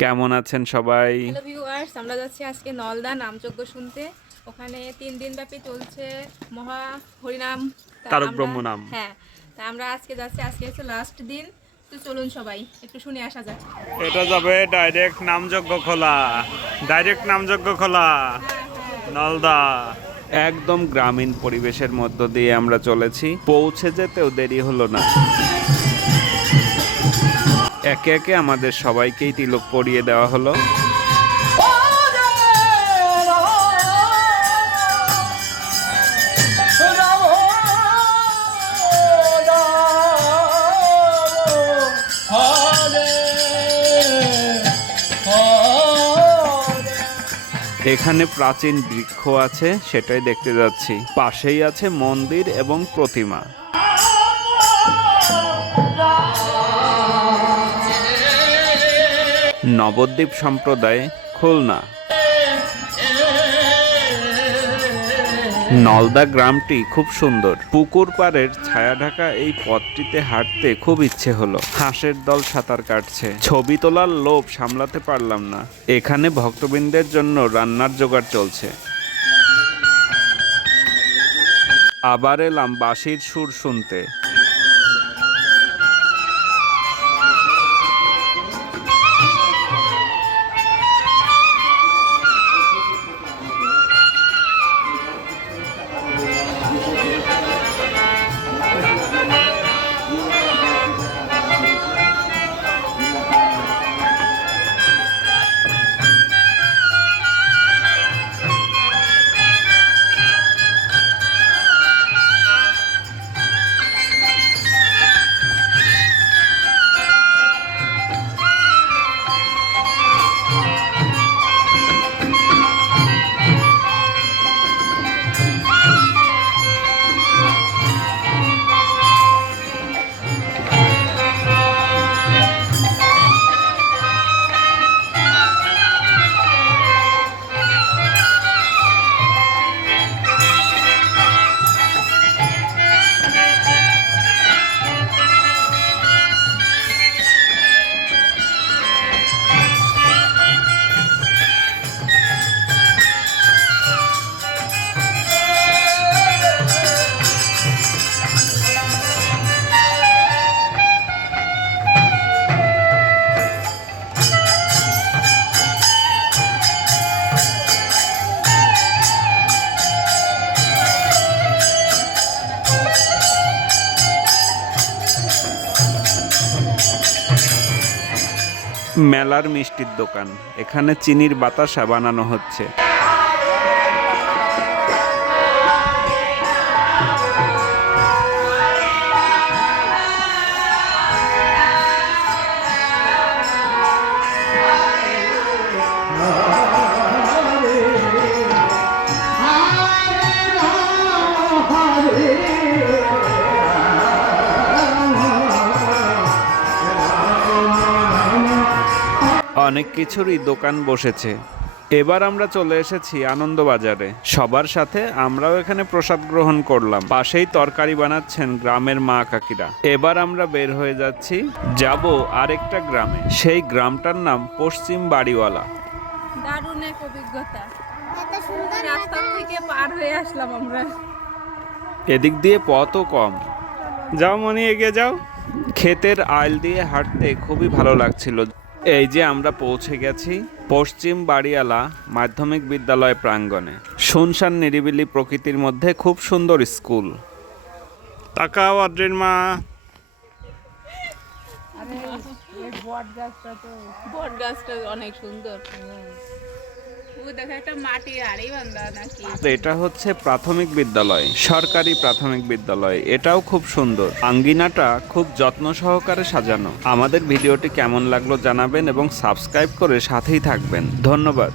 কেমন আছেন সবাই? হ্যালো ভিউয়ার্স আমরা যাচ্ছি আজকে নলদা নামযজ্ঞ শুনতে। ওখানে তিন দিন ব্যাপী চলছে মহা হরিনাম। তারক ব্রহ্ম নাম। হ্যাঁ তা আমরা আজকে যাচ্ছি আজকে হচ্ছে লাস্ট দিন। তো চলুন সবাই একটু শুনে আসা যাক। এটা যাবে ডাইরেক্ট নামযজ্ঞ খোলা। ডাইরেক্ট নামযজ্ঞ খোলা। নলদা। একদম গ্রামীণ পরিবেশের মধ্য দিয়ে আমরা চলেছি। পৌঁছে যেতেও দেরি হলো না। একে একে আমাদের সবাইকেই তিলক পরিয়ে দেওয়া হলো। এখানে প্রাচীন বৃক্ষ আছে, সেটাই দেখতে যাচ্ছি। পাশেই আছে মন্দির এবং প্রতিমা। নবদ্বীপ সম্প্রদায় খুলনা। নলদা গ্রামটি খুব সুন্দর। পুকুর পাড়ের ছায়া ঢাকা এই পথটিতে হাঁটতে খুব ইচ্ছে হলো। হাঁসের দল সাঁতার কাটছে। ছবি তোলার লোভ সামলাতে পারলাম না। এখানে ভক্তবৃন্দের জন্য রান্নার জোগাড় চলছে। আবার এলাম বাঁশির সুর শুনতে। মেলার মিষ্টির দোকান। এখানে চিনির বাতাসা বানানো হচ্ছে। অনেক কিছুরই দোকান বসেছে। এবার আমরা চলে এসেছি আনন্দবাজারে। সবার সাথে আমরাও এখানে প্রসাদ গ্রহণ করলাম। পাশেই তরকারি বানাচ্ছেন গ্রামের মা কাকিরা। এবার আমরা বের হয়ে যাচ্ছি যাব আরেকটা গ্রামে। সেই গ্রামটার নাম পশ্চিম বাড়িওয়ালা। দারুণ এক অভিজ্ঞতা। রাস্তা থেকে পার হয়ে আসলাম আমরা। এদিক দিয়ে পথও কম। যাও মনি এগিয়ে যাও। ক্ষেতের আইল দিয়ে হাঁটতে খুবই ভালো লাগছিল। এই যে আমরা পৌঁছে গেছি পশ্চিম বাড়িয়ালা মাধ্যমিক বিদ্যালয় প্রাঙ্গণে। শুনশান নিরিবিলি প্রকৃতির মধ্যে খুব সুন্দর স্কুল। তাকাও আদ্রিন মা। বট গাছটা অনেক সুন্দর। এটা হচ্ছে প্রাথমিক বিদ্যালয়, সরকারি প্রাথমিক বিদ্যালয়। এটাও খুব সুন্দর। আঙ্গিনাটা খুব যত্ন সহকারে সাজানো। আমাদের ভিডিওটি কেমন লাগল জানাবেন এবং সাবস্ক্রাইব করে সাথেই থাকবেন। ধন্যবাদ।